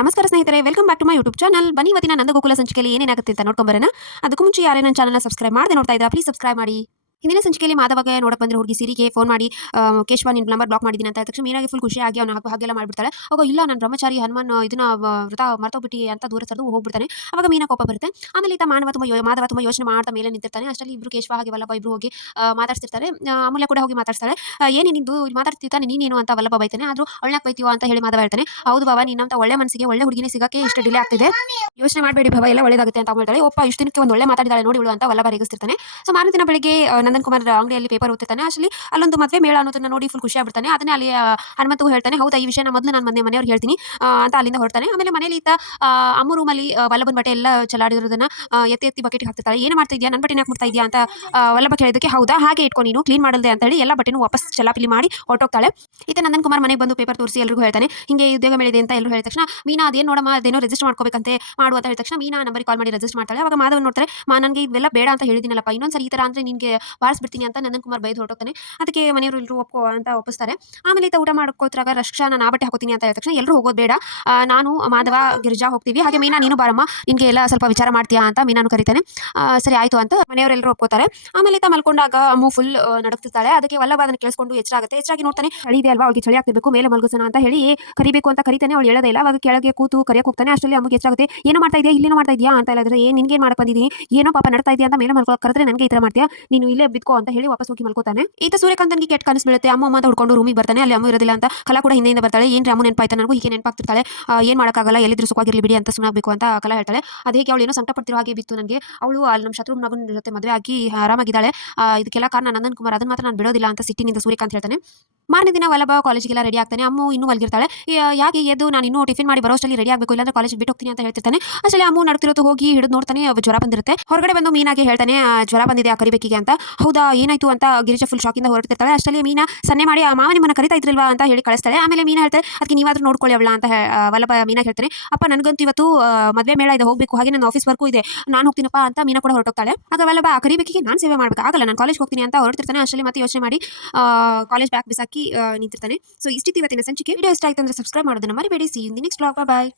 ನಮಸ್ಕಾರ ಸ್ನೇಹಿತರೆ, welcome back to my YouTube channel. ಬನ್ನಿ ಇವತ್ತಿನ ನಂದಗೋಕುಲ ಸಂಚಿಕೆಯಲ್ಲಿ ಏನೇನಾಗುತ್ತೆ ಅಂತ ನೋಡ್ಕೊಂಬರೋಣ. ಅದಕ್ಕೂ ಮುಂಚೆ ಯಾರೇ ನನ್ನ ಚಾನಲ್ನ ಸಬ್ಸ್ಕ್ರೈಬ್ ಮಾಡದೆ ನೋಡ್ತಾ ಇದ್ದೀರಾ, ಪ್ಲೀಸ್ ಸಬ್ಸ್ಕ್ರೈಬ್ ಮಾಡಿ. ಹಿಂದಿನ ಸಂಚಿಕೆಯಲ್ಲಿ ಮಾಧವಗೆ ನೋಡಕ್ ಬಂದಿರೋ ಹುಡುಗಿ ಸಿರಿಗೆ ಫೋನ್ ಮಾಡಿ ಕೇಶವ ನಿನ್ನ ನಂಬರ್ ಬ್ಲಾಕ್ ಮಾಡಿದ್ದೀನಿ ಅಂತ ತಕ್ಷಣ ಮೀನಾಗೆ ಫುಲ್ ಖುಷಿಯಾಗಿ ಅವನ ಹಾಗೆಲ್ಲ ಮಾಡಿಬಿಡ್ತಾಳೆ. ಅವಾಗ ಇಲ್ಲ ನನ್ನ ಬ್ರಹ್ಮಚಾರಿ ಹನುಮಾನ್ ಇದನ್ನ ವ್ರತ ಮರ್ತೋಗ್ಬಿಟ್ಟು ಅಂತ ದೂರ ಸರಿದು ಹೋಗ್ಬಿಡ್ತಾನೆ. ಅವಾಗ ಮೀನಾ ಕೋಪ ಬರುತ್ತೆ. ಆಮೇಲೆ ಈತ ಮಾಧವ ತುಂಬ ಯೋಚನೆ ಮಾಡ್ತಾ ಮೇಲೆ ನಿಂತಿರ್ತಾನೆ. ಅಷ್ಟರಲ್ಲಿ ಇಬ್ರು ಕೇಶವ ಹಾಗೆ ವಲ್ಲಭ ಇಬ್ರು ಹೋಗಿ ಮಾತಾಡ್ತಿರ್ತಾರೆ. ಅಮೂಲ್ಯ ಕೂಡ ಹೋಗಿ ಮಾತಾಡ್ತಾಳೆ. ಏನೇ ನಿಂದು ಮಾತಾಡ್ತಿರ್ತಾನೆ ನೀನೇನು ಅಂತ ವಲ್ಲಭ ಬೈತಾನೆ. ಆದ್ರೂ ಒಳ್ಳೆ ಬೈತೀವೋ ಅಂತ ಹೇಳಿ ಮಾಧವ ಹೇಳ್ತಾನೆ. ಹೌದು ಬಾವ, ನಿನ್ನಂತ ಒಳ್ಳೆ ಮನಸ್ಸಿಗೆ ಒಳ್ಳೆ ಹುಡುಗಿನೇ ಸಿಗಕ್ಕೆ ಇಷ್ಟು ಡಿಲೇ ಆಗ್ತಿದೆ. ಯೋಚನೆ ಮಾಡಬೇಡಿ ಭವ, ಎಲ್ಲ ಒಳ್ಳೇದಾಗುತ್ತೆ ಅಂತ ಹೇಳ್ತಾಳೆ. ಒಪ್ಪ ಇಷ್ಟು ದಿನಕ್ಕೆ ಒಂದು ಒಳ್ಳೆ ಮಾತಾಡಿದಾಳೆ ನೋಡಿ ಇವಳು ಅಂತ ವಲ್ಲಭ ರೇಗಿಸ್ತಿರ್ತಾನೆ. ಸೊ ಮಾರನೇ ದಿನ ಬೆಳಿಗ್ಗೆ ನಂದನ್ ಕುಮಾರ್ ಅಂಗಡಿಯಲ್ಲಿ ಪೇಪರ್ ಓದ್ತಿರ್ತಾನೆ. ಅಷ್ಟರಲ್ಲಿ ಅಲ್ಲೊಂದು ಮದುವೆ ಮೇಳ ಅನ್ನೋದನ್ನ ನೋಡಿ ಫುಲ್ ಖುಷಿ ಆಗ್ಬಿಡ್ತಾನೆ. ಅದನ್ನೇ ಅಲ್ಲಿ ಹನುಮಂತಗೂ ಹೇಳ್ತಾನೆ. ಹೌದಾ, ಈ ವಿಷಯನ ಮೊದಲು ನಾನು ಮನೆಯವ್ರಿಗೆ ಹೇಳ್ತೀನಿ ಅಂತ ಅಲ್ಲಿಂದ ಹೊರಡ್ತಾನೆ. ಆಮೇಲೆ ಮನೇಲಿ ಈತ ಅಮ್ಮ ರೂಮಲ್ಲಿ ವಲ್ಲಭನ್ ಬಟ್ಟೆ ಎಲ್ಲ ಚಲಾಡಿರೋದನ್ನ ಎತ್ತಿ ಎತ್ತಿ ಬಕೆಟ್ ಹಾಕ್ತಿರ್ತಾಳೆ. ಏನು ಮಾಡ್ತಾ ಇದೆಯಾ, ನನ್ನ ಬಟ್ಟೆ ಯಾಕೆ ಮಾಡ್ತಾ ಇದೆಯಾ ಅಂತ ವಲ್ಲಭ ಕೇಳಿದಕ್ಕೆ ಹೌದಾ, ಹಾಗೆ ಇಟ್ಕೊ ನೀನು ಕ್ಲೀನ್ ಮಾಡಲ್ದೆ ಅಂತ ಹೇಳಿ ಎಲ್ಲ ಬಟ್ಟೆನೂ ವಾಪಸ್ ಚಲಾಪಿಲಿ ಮಾಡಿ ಹೊರಟೋಗ್ತಾಳೆ. ಈತ ನಂದನ್ ಕುಮಾರ್ ಮನೆಗೆ ಬಂದು ಪೇಪರ್ ತೋರಿಸಿ ಎಲ್ರಿಗೂ ಹೇಳ್ತಾನೆ. ಹಿಂಗೆ ಉದ್ಯೋಗ ಮೇಳಿದೆ ಅಂತ ಎಲ್ಲರೂ ಹೇಳಿದ ತಕ್ಷಣ ಮೀನಾ ಅದೇನು ನೋಡಮ್ಮ, ಅದೇನೋ ರಿಜಿಸ್ಟರ್ ಮಾಡ್ಕೋಬೇಕಂತೆ ಮಾಡು ಅಂತ ಹೇಳಿದ ತಕ್ಷಣ ಮೀನಾ ನಂಬರಿಗೆ ಕಾಲ್ ಮಾಡಿ ರಿಜಿಸ್ಟರ್ ಮಾಡ್ತಾಳೆ. ಅವಾಗ ಮಾಧವನ್ ನೋಡ್ತಾರೆ. ನನಗೆ ಇವೆಲ್ಲ ಬೇಡ ಅಂತ ಹೇಳಿದಿನಲ್ಲಪ್ಪ, ಇನ್ನೊಂದ್ಸರಿ ಈ ಥರ ಅಂದರೆ ನಿನಗೆ ಬಾರಿಸ್ಬಿಡ್ತೀನಿ ಅಂತ ನಂದನ್ ಕುಮಾರ್ ಬೈದು ಹೊರಟೋಗ್ತಾನೆ. ಅದಕ್ಕೆ ಮನೆಯವರು ಎಲ್ಲರೂ ಒಪ್ಪಿಸ್ತಾರೆ. ಆಮೇಲೆ ಈತ ಊಟ ಮಾಡ್ಕೋತ್ರಾಗ ರಕ್ಷಾ ನಾನು ಆ ಬಟ್ಟೆ ಹಾಕೋತೀನಿ ಅಂತ ಹೇಳಿದ ತಕ್ಷಣ ಎಲ್ಲರೂ ಹೋಗೋದು ಬೇಡ, ನಾನು ಮಾಧವ ಗಿರಿಜಾ ಹೋಗ್ತೀವಿ, ಹಾಗೆ ಮೀನಾ ನೀನು ಬಾರಮ್ಮ, ನಿನಗೆ ಎಲ್ಲ ಸ್ವಲ್ಪ ವಿಚಾರ ಮಾಡ್ತೀಯಾ ಅಂತ ಮೀನಾನು ಕರೀತಾನೆ. ಸರಿ ಆಯಿತು ಅಂತ ಮನೆಯವರೆಲ್ಲರೂ ಒಪ್ಕೋತಾರೆ. ಆಮೇಲೆ ಈತ ಮಲ್ಕೊಂಡಾಗ ಅಮ್ಮು ಫುಲ್ ನಡುಕ್ತಿರ್ತಾಳೆ. ಅದಕ್ಕೆ ವಲ್ಲಭ ಅದನ್ನು ಕೇಳಿಸ್ಕೊಂಡು ಎಚ್ಚರಾಗುತ್ತೆ. ಎಚ್ಚರಾಗಿ ನೋಡ್ತಾನೆ, ಚಳಿ ಇದೆ ಅಲ್ವಾ, ಅವಳಿಗೆ ಚಳಿ ಆಗ್ತಿರ್ಬೇಕು, ಮೇಲೆ ಮಲಗಿಸೋಣ ಅಂತ ಹೇಳಿ ಕರಿಬೇಕು ಅಂತ ಕರಿತಾನೆ. ಅವಳು ಹೇಳೋದೇ ಇಲ್ಲ. ಅವಾಗ ಕೆಳಗೆ ಕೂತು ಕರಿಯಕ್ಕೆ ಹೋಗ್ತಾನೆ. ಅಷ್ಟರಲ್ಲಿ ಅಮ್ಮಗೆ ಎಚ್ಚರಾಗುತ್ತೆ. ಏನೋ ಮಾಡ್ತಾ ಇದೆಯಾ, ಇಲ್ಲೇನೋ ಮಾಡ್ತಾ ಇದೆಯಾ ಅಂತ ಹೇಳಿದ್ರೆ ನಿನ್ಗೇನು ಮಾಡಕ್ಕೆ ಬಂದಿದ್ದೀನಿ, ಏನೋ ಪಾಪ ನಡ್ತಾ ಇದೆಯಾ ಅಂತ ಮೇಲೆ ಮಲ್ಕೊಳ್ಳೋಕೆ ಕರೆದ್ರೆ ನನಗೆ ಈ ಥರ ಮಾಡ್ತೀಯಾ, ನೀನು ಇಲ್ಲೇ ಬಿದ್ಕೋ ಅಂತ ಹೇಳಿ ವಾಪಸ್ ಹೋಗಿ ಮಲ್ಕೋತಾನೆ. ಈತ ಸೂರ್ಯಕಾಂತನಿಗೆ ಕೆಟ್ಟ ಕನಸು ಬೀಳುತ್ತೆ. ಅಮ್ಮ ಅಂತ ಹುಡ್ಕೊಂಡು ರೂಮಿಗೆ ಬರ್ತಾನೆ. ಅಲ್ಲಿ ಅಮ್ಮ ಇರೋದಿಲ್ಲ ಅಂತ ಕಲಾ ಕೂಡ ಹಿಂದೆಯಿಂದ ಬರ್ತಾಳೆ. ಏನು ಅಮ್ಮ ನೆನಪಾಯ್ತಾ ನನಗೂ, ಹೀಗೆ ನೆನಪಾಗ್ತಿರ್ತಾಳೆ, ಏನು ಮಾಡೋಕ್ಕಾಗಲ್ಲ, ಎಲ್ಲಿದ್ರು ಸುಖವಾಗಿರಲಿ ಬಿಡಿ ಅಂತ ಸುಮ್ಮನಾಗಬೇಕು ಅಂತ ಕಲಾ ಹೇಳ್ತಾಳೆ. ಅದಕ್ಕೆ ಅವಳು ಏನೋ ಸಂಕಟ ಪಡ್ತಿರೋ ಹಾಗೆ ಬಿತ್ತು ನನಗೆ, ಅವಳು ಅಲ್ಲಿ ನಮ್ಮ ಶತ್ರು ಮಗನ ಜೊತೆ ಮದುವೆ ಆಗಿ ಆರಾಮಾಗಿದ್ದಾಳೆ, ಇದಕ್ಕೆಲ್ಲ ಕಾರಣ ನಂದನ್ ಕುಮಾರ್, ಅದನ್ನ ಮಾತ್ರ ನಾನು ಬಿಡೋದಿಲ್ಲ ಅಂತ ಸಿಟ್ಟಿನಿಂದ ಸೂರ್ಯಕಾಂತ್ ಹೇಳ್ತಾನೆ. ಮಾರನೇ ದಿನ ವಲ್ಲಭ ಕಾಲೇಜಿಗೆಲ್ಲ ರೆಡಿ ಆಗ್ತಾನೆ. ಅಮ್ಮು ಇನ್ನೂ ಮಲಗಿರ್ತಾಳೆ. ಯಾಕೆ ಎದ್ದು ನಾನು ಇನ್ನೂ ಟಿಫಿನ್ ಮಾಡಿ ಬರೋಷ್ಟರಲ್ಲಿ ರೆಡಿ ಆಗಬೇಕು, ಇಲ್ಲಾಂದ್ರೆ ಕಾಲೇಜ್ ಬಿಟ್ಟು ಹೋಗ್ತೀನಿ ಅಂತ ಹೇಳ್ತಿರ್ತಾನೆ. ಅಷ್ಟರಲ್ಲಿ ಅಮ್ಮು ನಡ್ತಿರೋದು ಹೋಗಿ ಹಿಡಿದು ನೋಡ್ತಾನೆ, ಜ್ವರ ಬಂದಿರುತ್ತೆ. ಹೊರಗಡೆ ಬಂದು ಮೀನಾಗೆ ಹೇಳ್ತಾನೆ, ಜ್ವರ ಬಂದಿದೆ ಆ ಕರಿಬೇಕಿಗೆ ಅಂತ. ಹೌದಾ, ಏನಾಯ್ತು ಅಂತ ಗಿರಿಜಾ ಫುಲ್ ಶಾಕಿಂದ ಹೊರಡ್ತಿರ್ತಾಳೆ. ಅಷ್ಟರಲ್ಲಿ ಮೀನಾ ಸನ್ನೆ ಮಾಡಿ ಆ ಮಾವ ನಿಮ್ಮನ್ನ ಕರಿತಾ ಇದ್ರಲ್ವಾ ಅಂತ ಹೇಳಿ ಕಳಿಸ್ತಾಳೆ. ಆಮೇಲೆ ಮೀನಾ ಹೇಳ್ತಾರೆ, ಅದಕ್ಕೆ ನೀವಾದ್ರೂ ನೋಡ್ಕೊಳ್ಳಿ ಅವಳ ಅಂತ ವಲ್ಲಭ ಮೀನಾ ಹೇಳ್ತಾನೆ. ಅಪ್ಪ ನನಗಂತೂ ಇವತ್ತು ಮದುವೆ ಮೇಳ ಇದೆ, ಹೋಗಬೇಕು, ಹಾಗೆ ನನ್ನ ಆಫೀಸ್ ವರ್ಕು ಇದೆ, ನಾನು ಹೋಗ್ತೀನಪ್ಪ ಅಂತ ಮೀನಾ ಕೂಡ ಹೊರಟೋಗ್ತಾಳೆ. ಆಗ ವಲ್ಲಭ ಆ ಕರಿಬೇಕಿಗೆ ನಾನು ಸೇವೆ ಮಾಡಬೇಕು, ಆಗಲ್ಲ ನಾನು ಕಾಲೇಜ್ ಹೋಗ್ತೀನಿ ಅಂತ ಹೊರಡ್ತಿರ್ತಾನೆ. ಅಷ್ಟರಲ್ಲಿ ಮತ್ತೆ ಯೋಚನೆ ಮಾಡಿ ಕಾಲೇಜ್ ಬ್ಯಾಗ್ ಬಿಸಾಕಿ ನಿಂತಿರ್ತಾನೆ. ಸೊ ಇಷ್ಟಿತ್ತು ಇವತ್ತಿನ ಸಂಚಿಕೆ. ವಿಡಿಯೋ ಇಷ್ಟ ಆಯ್ತು ಅಂದ್ರೆ ಸಬ್ಸ್ಕ್ರೈಬ್ ಮಾಡೋದನ್ನ ಮರಿಬೇಡಿ. See you in the next vlog. Bye.